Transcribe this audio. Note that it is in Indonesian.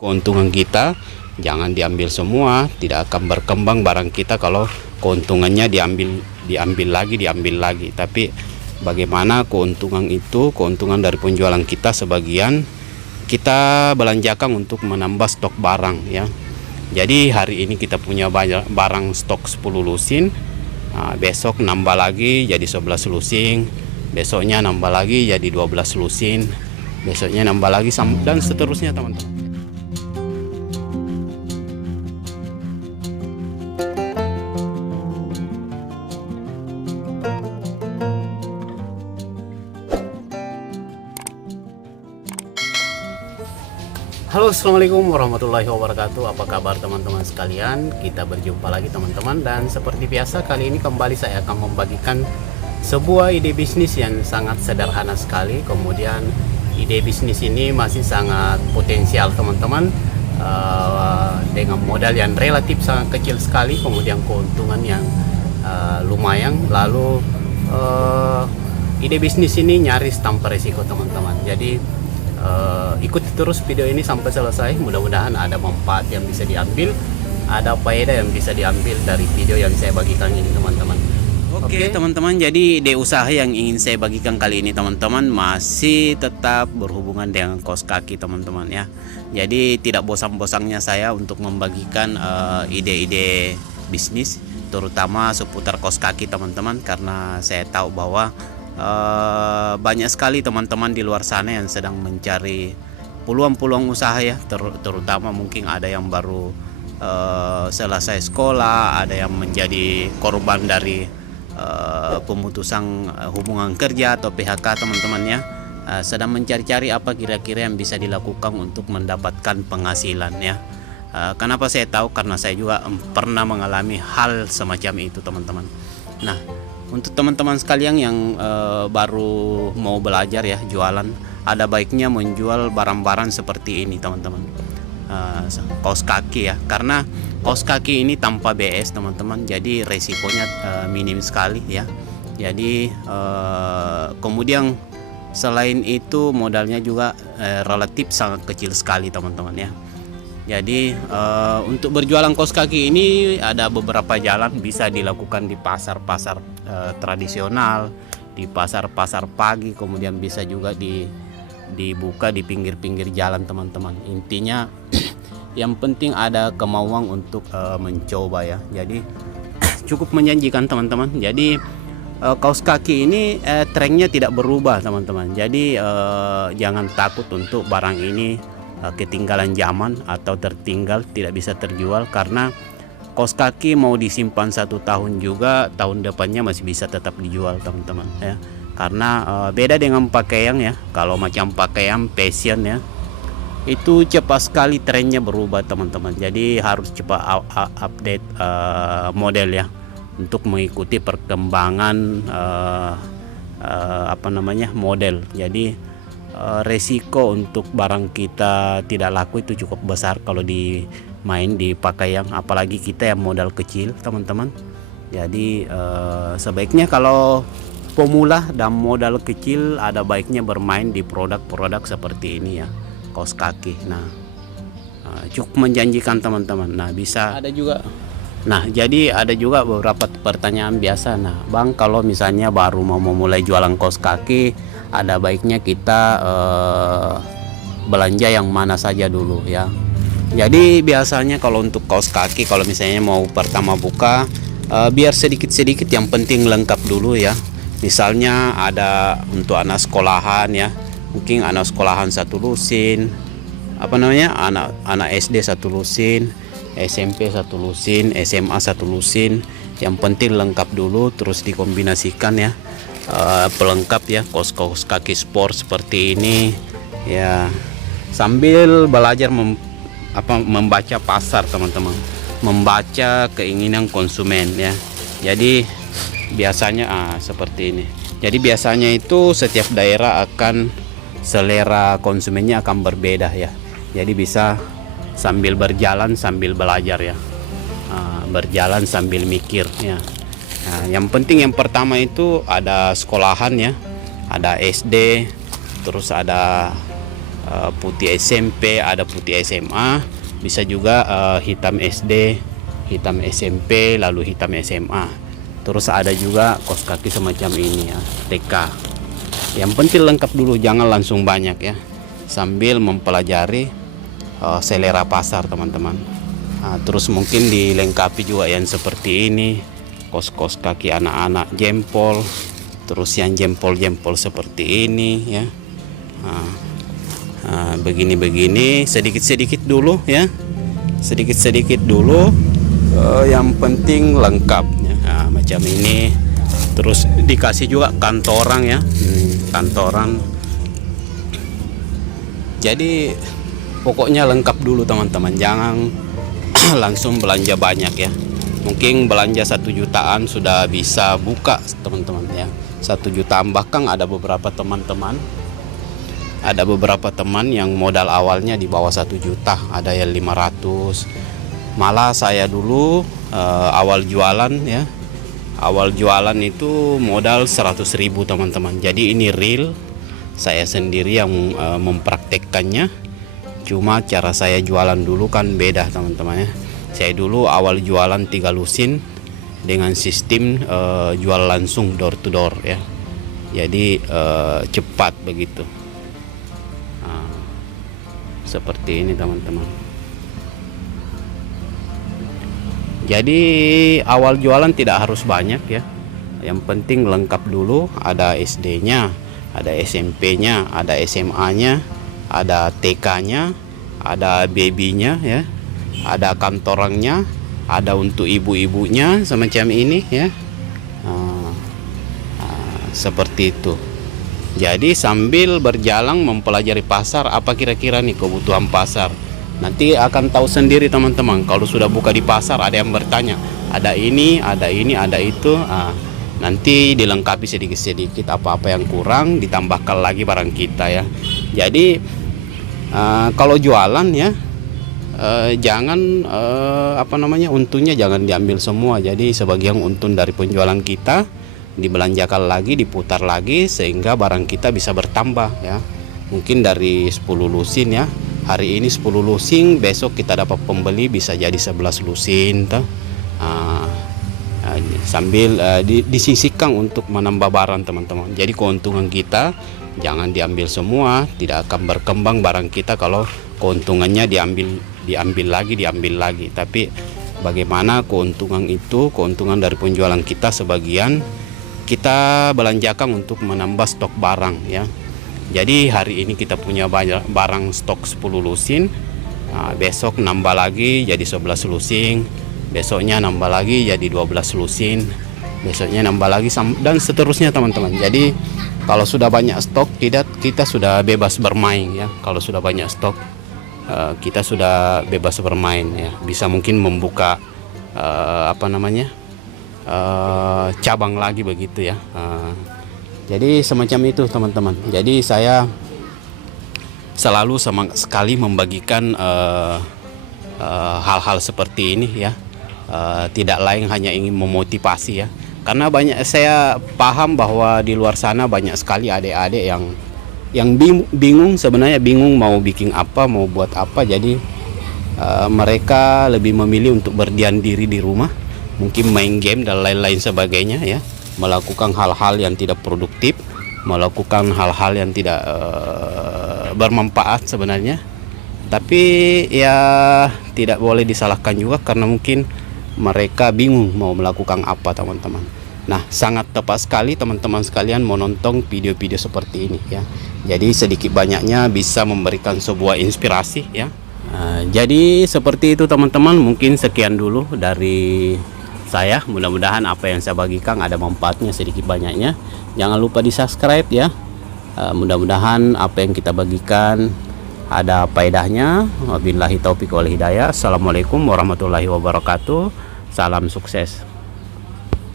Keuntungan kita jangan diambil semua, tidak akan berkembang barang kita kalau keuntungannya diambil lagi. Tapi bagaimana keuntungan itu, keuntungan dari penjualan kita sebagian kita belanjakan untuk menambah stok barang ya. Jadi hari ini kita punya banyak barang stok 10 lusin. Besok nambah lagi jadi 11 lusin. Besoknya nambah lagi jadi 12 lusin. Besoknya nambah lagi dan seterusnya teman-teman. Halo, assalamualaikum warahmatullahi wabarakatuh. Apa kabar teman-teman sekalian? Kita berjumpa lagi teman-teman, dan seperti biasa kali ini kembali saya akan membagikan sebuah ide bisnis yang sangat sederhana sekali. Kemudian ide bisnis ini masih sangat potensial teman-teman, dengan modal yang relatif sangat kecil sekali, kemudian keuntungan yang lumayan. Lalu ide bisnis ini nyaris tanpa risiko teman-teman. Jadi ikuti terus video ini sampai selesai. Mudah-mudahan ada manfaat yang bisa diambil, ada faedah yang bisa diambil dari video yang saya bagikan ini teman-teman. Oke teman-teman, jadi ide usaha yang ingin saya bagikan kali ini teman-teman masih tetap berhubungan dengan kaos kaki teman-teman ya. Jadi tidak bosan-bosannya saya untuk membagikan ide-ide bisnis, terutama seputar kaos kaki teman-teman, karena saya tahu bahwa banyak sekali teman-teman di luar sana yang sedang mencari peluang-peluang usaha ya, terutama mungkin ada yang baru selesai sekolah, ada yang menjadi korban dari pemutusan hubungan kerja atau PHK teman-teman ya, sedang mencari-cari apa kira-kira yang bisa dilakukan untuk mendapatkan penghasilan ya. Kenapa saya tahu? Karena saya juga pernah mengalami hal semacam itu teman-teman. Nah, untuk teman-teman sekalian yang baru mau belajar ya jualan, ada baiknya menjual barang-barang seperti ini teman-teman, kaos kaki ya, karena kaos kaki ini tanpa BS teman-teman, jadi resikonya minim sekali ya. Jadi kemudian selain itu modalnya juga relatif sangat kecil sekali teman-teman ya. Jadi untuk berjualan kaos kaki ini ada beberapa jalan, bisa dilakukan di pasar-pasar tradisional, di pasar-pasar pagi, kemudian bisa juga dibuka di pinggir-pinggir jalan teman-teman. Intinya yang penting ada kemauan untuk mencoba ya. Jadi cukup menjanjikan teman-teman. Jadi kaos kaki ini trennya tidak berubah teman-teman. Jadi jangan takut untuk barang ini ketinggalan zaman atau tertinggal, tidak bisa terjual, karena kaos kaki mau disimpan 1 tahun juga, tahun depannya masih bisa tetap dijual teman-teman ya. Karena beda dengan pakaian ya. Kalau macam pakaian fashion ya, itu cepat sekali trennya berubah teman-teman. Jadi harus cepat update model ya, untuk mengikuti perkembangan model. Jadi resiko untuk barang kita tidak laku itu cukup besar kalau dimain di pakaian, apalagi kita yang modal kecil teman-teman. Jadi sebaiknya kalau pemula dan modal kecil, ada baiknya bermain di produk-produk seperti ini ya, kaos kaki. Nah, cukup menjanjikan teman-teman. Nah, bisa ada juga. Nah, jadi ada juga beberapa pertanyaan biasa. Nah, Bang, kalau misalnya baru mau memulai jualan kaos kaki, ada baiknya kita belanja yang mana saja dulu ya. Jadi biasanya kalau untuk kaos kaki, kalau misalnya mau pertama buka, biar sedikit-sedikit, yang penting lengkap dulu ya. Misalnya ada untuk anak sekolahan ya, mungkin anak sekolahan 1 lusin, anak SD 1 lusin, SMP 1 lusin, SMA 1 lusin. Yang penting lengkap dulu, terus dikombinasikan ya, pelengkap ya, kaos kaki sport seperti ini ya, sambil belajar membaca pasar teman-teman, membaca keinginan konsumen ya. Jadi biasanya seperti ini. Jadi biasanya itu setiap daerah akan selera konsumennya akan berbeda ya. Jadi bisa sambil berjalan sambil belajar ya, berjalan sambil mikir ya. Nah, yang penting yang pertama itu ada sekolahan ya, ada SD, terus ada putih SMP, ada putih SMA, bisa juga hitam SD, hitam SMP, lalu hitam SMA. Terus ada juga kaos kaki semacam ini ya, TK. Yang penting lengkap dulu, jangan langsung banyak ya, sambil mempelajari selera pasar teman-teman. Terus mungkin dilengkapi juga yang seperti ini, kaos kaki anak-anak jempol, terus yang jempol-jempol seperti ini ya. Begini-begini sedikit-sedikit dulu ya, sedikit-sedikit dulu, yang penting lengkapnya. Macam ini. Terus dikasih juga kantoran ya, kantoran. Jadi pokoknya lengkap dulu teman-teman, jangan langsung belanja banyak ya. Mungkin belanja 1 jutaan sudah bisa buka teman-teman ya, 1 jutaan. Bahkan ada beberapa teman yang modal awalnya di bawah 1 juta, ada yang 500. Malah saya dulu awal jualan ya, awal jualan itu modal 100.000 teman-teman. Jadi ini real, saya sendiri yang mempraktekkannya. Cuma cara saya jualan dulu kan beda teman-teman ya. Saya dulu awal jualan 3 lusin dengan sistem jual langsung door to door ya. Jadi cepat begitu. Seperti ini teman-teman. Jadi awal jualan tidak harus banyak ya. Yang penting lengkap dulu, ada SD-nya, ada SMP-nya, ada SMA-nya, ada TK-nya, ada baby-nya ya, ada kantorangnya, ada untuk ibu-ibunya semacam ini ya. Seperti itu. Jadi sambil berjalan mempelajari pasar, apa kira-kira nih kebutuhan pasar. Nanti akan tahu sendiri teman-teman. Kalau sudah buka di pasar, ada yang bertanya, ada ini, ada itu. Nanti dilengkapi sedikit-sedikit, apa-apa yang kurang ditambahkan lagi barang kita ya. Jadi kalau jualan ya, jangan untungnya jangan diambil semua. Jadi sebagian untung dari penjualan kita dibelanjakan lagi, diputar lagi, sehingga barang kita bisa bertambah ya. Mungkin dari 10 lusin ya, hari ini 10 lusin, besok kita dapat pembeli bisa jadi 11 lusin toh. Sambil disisihkan untuk menambah barang teman-teman. Jadi keuntungan kita jangan diambil semua, tidak akan berkembang barang kita kalau keuntungannya diambil lagi. Tapi bagaimana keuntungan itu, keuntungan dari penjualan kita sebagian kita belanjakan untuk menambah stok barang ya. Jadi hari ini kita punya banyak barang stok 10 lusin, besok nambah lagi jadi 11 lusin, besoknya nambah lagi jadi 12 lusin, besoknya nambah lagi dan seterusnya teman-teman. Jadi kalau sudah banyak stok, kita sudah bebas bermain ya. Kalau sudah banyak stok, kita sudah bebas bermain ya. Bisa mungkin membuka cabang lagi begitu ya. Jadi semacam itu teman-teman. Jadi saya selalu sama sekali membagikan hal-hal seperti ini ya. Tidak lain hanya ingin memotivasi ya. Karena saya paham bahwa di luar sana banyak sekali adik-adik yang bingung, sebenarnya bingung mau bikin apa, mau buat apa. Jadi mereka lebih memilih untuk berdiam diri di rumah, mungkin main game dan lain-lain sebagainya ya, melakukan hal-hal yang tidak produktif, melakukan hal-hal yang tidak bermanfaat sebenarnya. Tapi ya tidak boleh disalahkan juga karena mungkin mereka bingung mau melakukan apa teman-teman. Nah, sangat tepat sekali teman-teman sekalian menonton video-video seperti ini ya. Jadi sedikit banyaknya bisa memberikan sebuah inspirasi ya. Jadi seperti itu teman-teman, mungkin sekian dulu dari saya. Mudah-mudahan apa yang saya bagikan ada manfaatnya sedikit banyaknya. Jangan lupa di subscribe ya. Mudah-mudahan apa yang kita bagikan ada faedahnya. Wabillahi taufiq wal hidayah. Assalamualaikum warahmatullahi wabarakatuh. Salam sukses.